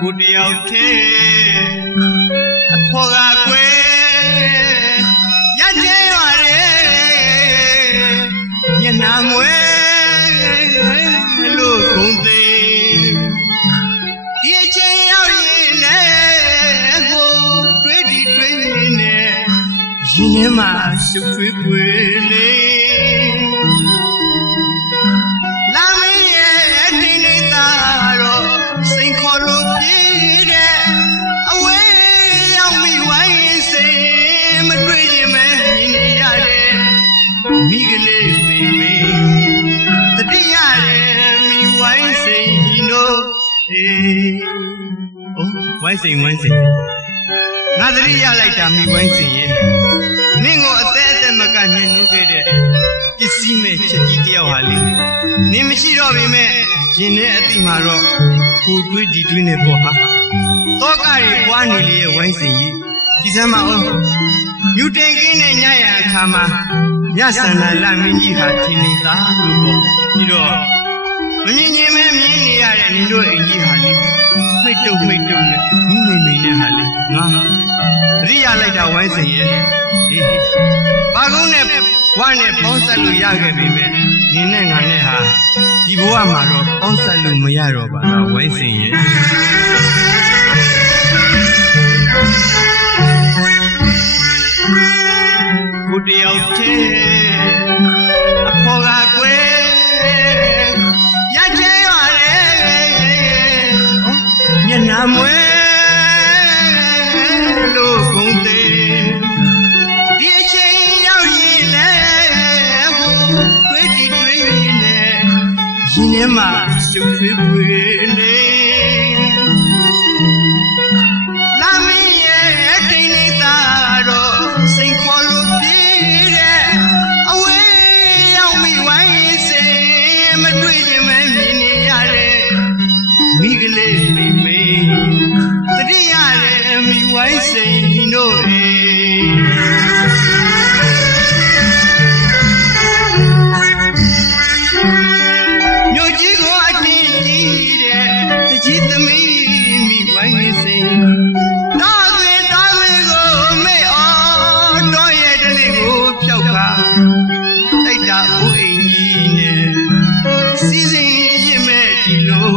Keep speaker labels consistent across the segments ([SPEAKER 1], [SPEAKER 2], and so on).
[SPEAKER 1] ကိုတယောက်တည်းအဖော်ကကွယ်ရကြဲရတယ်ညနာမွဲလို့ဂုံသေးဒီအချိန်ရောက်ရင်လည်းဟိုတွေ့ဒီတွေ့နေရင်ထဲမှာရှုပ်ထွေးပွေလေလာ င်းစိန်ဝိုင်းစိန်ငါတတိရလိုက်တာမိဝိုင်းစိန်ရဲ့နင့်ကိုအသက်အသက်မကညှဉ်းနှုတ်ခဲ့တဲ့ပစ္စည်းမဲ့ချက်ကြီးတယောက်ဟာလေနင်မရှိတော့ပြီမဲ့ရင်ထဲအတိမှာတော့ကိုတွေးဒီတွေးနေပေါ့ဟာတောကတွေပွားနေလေရဲ့ဝိုင်းစင်ကြီးဒီစမ်းမအောင်ယူတင်ကင်းနဲ့ညရအခါမှာညဆန္ဒလမင်းကြီးဟာထင်နေတာလို့ပေါ့ပြီးတော့ မမြင်ရင်မဲမြင်နေရတဲ့နင်တို့အိမ်ကြီးဟာလေမိတ်တုံမိတ်တုံနဲ့မိမိမိနဲ့ဟာလေငါသတိရလိုက်တာဝိုင်းစင်ရဲ့ဟေးဟေးဘာကုန်းနဲ့ဝါနဲ့ပေါင်းဆက်လို့ရခဲ့ပြီမဲ့နင်နဲ့ငါနဲ့ဟာဒီဘဝမှာတော့ပေါင်းဆက်လို့မရတော့ပါလားဝိုင်းစင်ရဲ့ကိုတယောက်တည်း မျက်နှာမွဲလို့ဂုံသေးဒီအချိန်ရောက်ရင်လဲဟိုတွေ့ဒီတွေ့နေရင်ထဲမှာရှုပ်ထွေးပွေ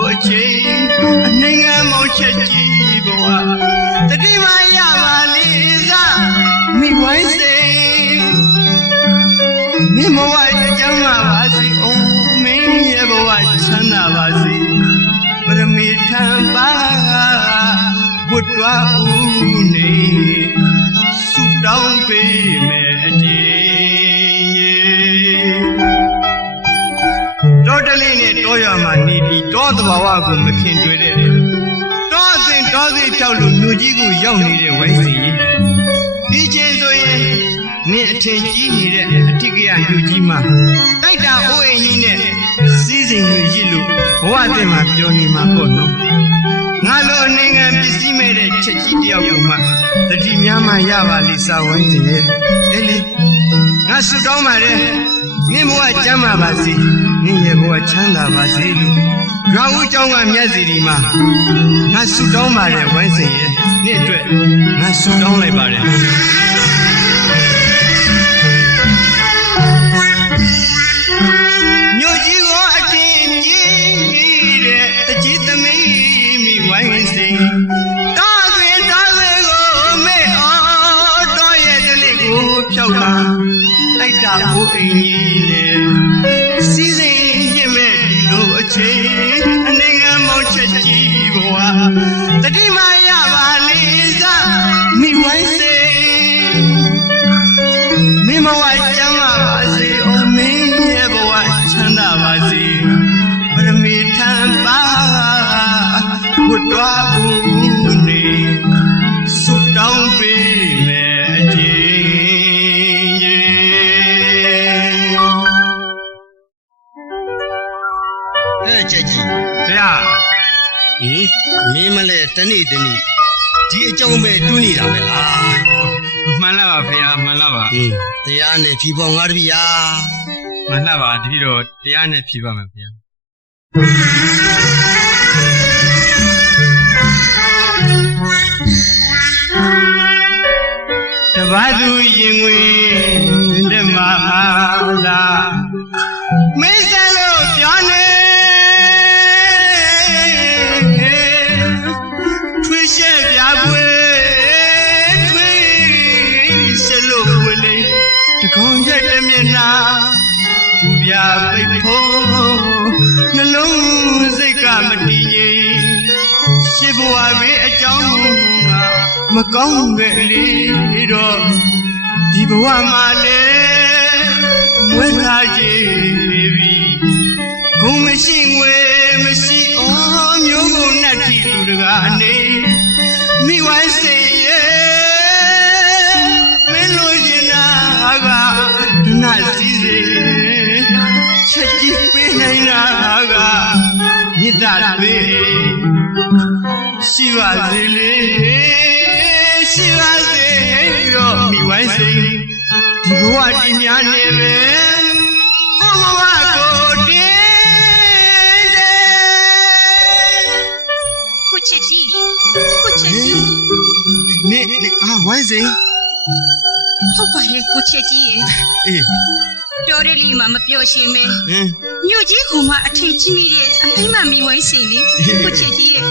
[SPEAKER 1] အချိန်အနိုင်ငံမောင်ချက်ကြီးဘဝတတိမရပါလေစားမိဝိုင်းစိန်မိမဝကျမ်းပါပါစေအောင်မင်းရဲ့ဘဝချမ်းသာပါစေပရမီထံပါဘုဒ္ဓဦးနေဆုတောင်းပေးမယ် တောရမှာနေပြီးတောသဘာဝကိုမခင်တွေ့တဲ့တောအစဉ်တောစီဖြောက်လို့မြို့ကြီးကိုရောက်နေတဲ့ဝိုင်းစီဒီချင်းဆိုရင်နင့်အထင်ကြီးနေတဲ့အထက်ကရမြို့ကြီးမှာတိုက်တာအိုးအိမ်ကြီးနဲ့စီးစိမ်ကြီးရစ်လို့ဘဝအသစ်မှာပြောနေမှာပေါ့နော်ငါလိုအနေငံပစ္စည်းမဲ့တဲ့ချက်ကြီးတယောက်ကိုမှတတိများမှရပါလိစာဝိုင်းစီရဲ့အဲလေငါဆုတောင်းပါတယ် နင့်ဘဝကျမ်းမာပါစေနင့်ရဲ့ဘဝချမ်းသာပါစေလို့ရွာဦးကျောင်းကမျက်စီဒီမှာငါဆုတောင်းပါတယ်ဝိုင်းစင်ရဲ့နေ့အတွက်ငါဆုတောင်းလိုက်ပါတယ် ဝိုင်းစိန်မင်းဘဝချမ်းသာပါစေ။အိုမင်းရဲ့ဘဝချမ်းသာပါစေ။ပရမီထံပါဘုဒ္ကြော
[SPEAKER 2] င်းပဲတွန်းနေတာပဲလား
[SPEAKER 1] မှန်လားပါဗျာမှန်လားပါ
[SPEAKER 2] ဟင်တရားနဲ့ဖြီးပေါင်းငါတပည့်ယာ
[SPEAKER 3] မှန်လားပါတပည့်တော်တရားနဲ့ဖြေပါမယ်ဗျာ
[SPEAKER 1] တပတ်သူရင်ငွေ တမျက်နှာသူပြပိတ်ဖို့နှလုံးစိတ်ကမတည်ငြိမ်ရှစ်ဘဝပဲအကြောင်းကမကောင်းတဲ့လေတော့ဒီဘဝမှာလေမွေးလာကြပြီဂုံမရှိငွေမရှိအော်မျိုးကုန်နဲ့တီလူတကာ နာစီစေချက်ကြည့်ပေးနိုင်တာကမြစ်တာတွေရှိပါစေလေရှိပါစေတော့မိဝိုင်းစိန်ဒီဘဝတည်များနေပဲကိုဘဝကိုတည်တယ်
[SPEAKER 4] ကိုချစ်ကြီးကိုချစ်ကြီး
[SPEAKER 1] နေနေအာဝိုင်းစိန်
[SPEAKER 4] ဟုတ်ပါရဲ့ကိုချက်ကြီးရေ
[SPEAKER 1] အေး
[SPEAKER 4] ပြောတယ်လေမမပြောရှင်မ
[SPEAKER 1] င်း
[SPEAKER 4] မြို့ကြီးကမှအထင်ကြီးမိတဲ့အမိမမိဝိုင်းစိန်လေကိုချက်ကြီးရဲ့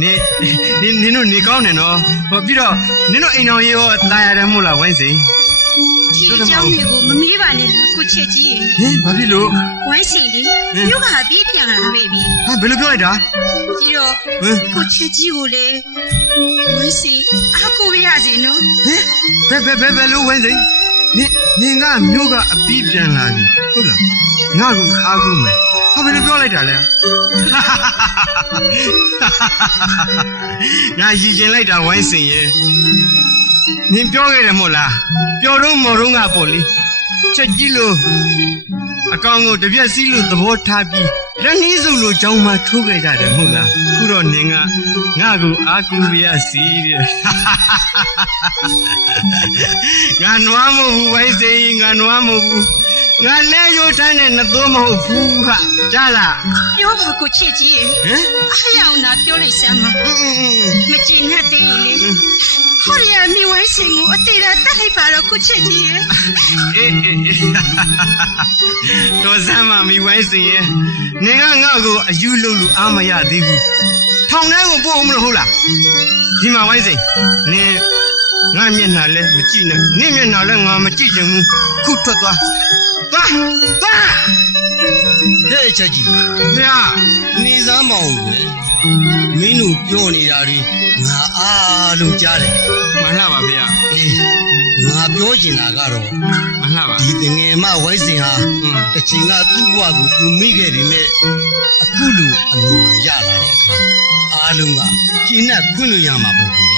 [SPEAKER 1] နေနင်တို့နေကောင်းနေနော်ဟောပြီးတော့နင်တို့အိမ်တော်ရေရောတာယာတယ်မို့လားဝိုင်းစိန်
[SPEAKER 4] ဒီအကြောင်းတွေကိုမမေးပါနဲ့လားကိုချစ်ကြီးရေ
[SPEAKER 1] ဟင်ဘာဖြစ်လို့
[SPEAKER 4] ဝိုင်းစိန်လေမြို့ကပြေးပြန်လာပဲပြီ
[SPEAKER 1] ဟာဘယ်လိုပြောလိုက်တာ
[SPEAKER 4] ပြီးတော့
[SPEAKER 1] ဟင်
[SPEAKER 4] ကိုချစ်ကြီးကိုလေဝိုင်းစိန်အားကိုရစေနော်
[SPEAKER 1] ဟင်ဘယ်ဘယ်ဘယ်ဘယ်လိုဝိုင်းစိန်နေနင်ကမြို့ကအပြီးပြန်လာပြီဟုတ်လားငါ့ကိုခါကူမယ်ဟာဘယ်လိုပြောလိုက်တာလဲငါရည်ကျင်လိုက်တာဝိုင်းစိန်ရဲ့ နင်ပြောခဲ့တယ်မို့လားပျော်တော့မော်တော့ငါပေါ့လေချက်ကြီးလို့အကောင်ကိုတပြက်စီးလို့သဘောထားပြီးလက်နှီးစုံလို့ကြောင်းမှထိုးခဲ့ကြတယ်မဟုတ်လားခုတော့နင်ကငါ့ကိုအာကူရစီတဲ့ငါနွားမဟုတ်ဘူးဝိုင်းစိန်ငါနွားမဟုတ်ဘူး ငါလဲရိုးတန်းနဲ့နှစ်သိုးမဟုတ်ဘူးဟာကြားလား
[SPEAKER 4] ပြောပါကိုချစ်ကြီးရေ
[SPEAKER 1] ဟမ်
[SPEAKER 4] အားရအောင်သာပြောလိုက်စမ်းပါ
[SPEAKER 1] အင်းအင်းအင်း
[SPEAKER 4] မကြည်နဲ့သေးရင်လေဟောရမီဝိုင်းစိန်ကိုအသေးတာတတ်လိုက်ပါတော့ကိုချစ်ကြီးရေ
[SPEAKER 1] အေးအေးအေးတော့စမ်းမမီဝိုင်းစိန်ရဲ့နင်ကငါ့ကိုအယူလို့လို့အာမရသေးဘူးထောင်ထဲကိုပို့အောင်မလို့ဟုတ်လားဒီမှာဝိုင်းစိန်နင်ငါမျက်နှာလဲမကြည့်နဲ့နင်မျက်နှာလဲငါမကြည့်ချင်ဘူးခုထွက်သွား သွားသွား
[SPEAKER 2] တဲ့ချက်ကြီး
[SPEAKER 1] ဖေဟာ
[SPEAKER 2] နေစမ်းမအောင်ပဲမင်းတို့ပြောနေတာတွေငါအားလုံးကြားတယ်
[SPEAKER 3] မှန်လားပါဗျာ
[SPEAKER 2] အေးငါပြောချင်တာကတော့
[SPEAKER 3] မှန်လားပါ
[SPEAKER 2] ဒီတငယ်မဝိုင်းစင်ဟာ
[SPEAKER 3] อืม
[SPEAKER 2] တစ်ချိန်ကသူ့ဘဝကိုသူမိခဲ့ပြီမဲ့အခုလိုအမြင်မှရလာတဲ့အခါအားလုံးကကျင်းနဲ့ခွင့်လို့ရမှာပေါ့ကွယ်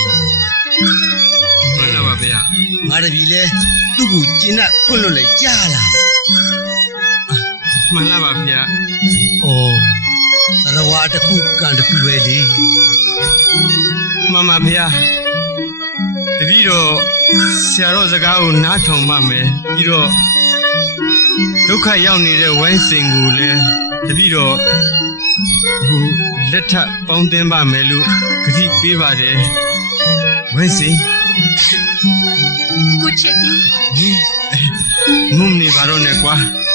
[SPEAKER 3] မှန်လားပါဗျာ
[SPEAKER 2] ငါတပြီလဲသူ့ကိုကျင်းနဲ့ခွင့်လို့လိုက်ကြားလာ
[SPEAKER 3] မှန်လားပါဗျာ
[SPEAKER 2] ဩသရဝါတစ်ခုကံတစ်ခုပဲလေ
[SPEAKER 3] မှန်ပါဗျာတပည့်တော်ဆရာတော်စကားကိုနားထောင်ပါမယ်ပြီးတော့ဒုက္ခရောက်နေတဲ့ဝိုင်းစင်ကိုလည်းတပည့်တော်ဟိုလက်ထပ်ပေါင်းတင်ပါမယ်လို့ဂတိပေးပါတယ်ဝိုင်းစင်
[SPEAKER 4] ကိုချစ်ကြီး
[SPEAKER 3] ငုံနေပါတော့နဲ့ကွာလာ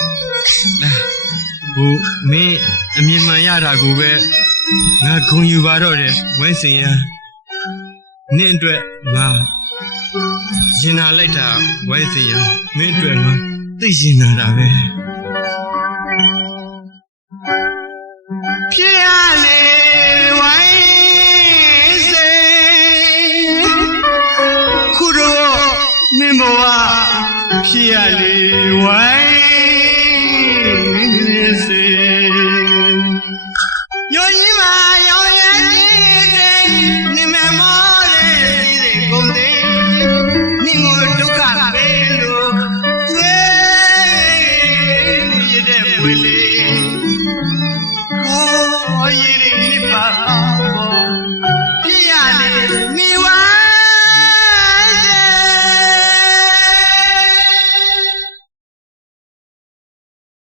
[SPEAKER 3] ဟိုမင်းအမြင်မှန်ရတာကိုပဲငါဂုံယူပါတော့တယ်ဝိုင်းစင်ရနင့်အတွက်ငါရင်နာလိုက်တာဝိုင်းစင်ရမင်းအတွက်ငါသိရင်နာတာပဲ
[SPEAKER 1] ဖြစ်ရလေဝိုင်းစေခုတော့မင်းဘဝဖြစ်ရလေဝိုင်း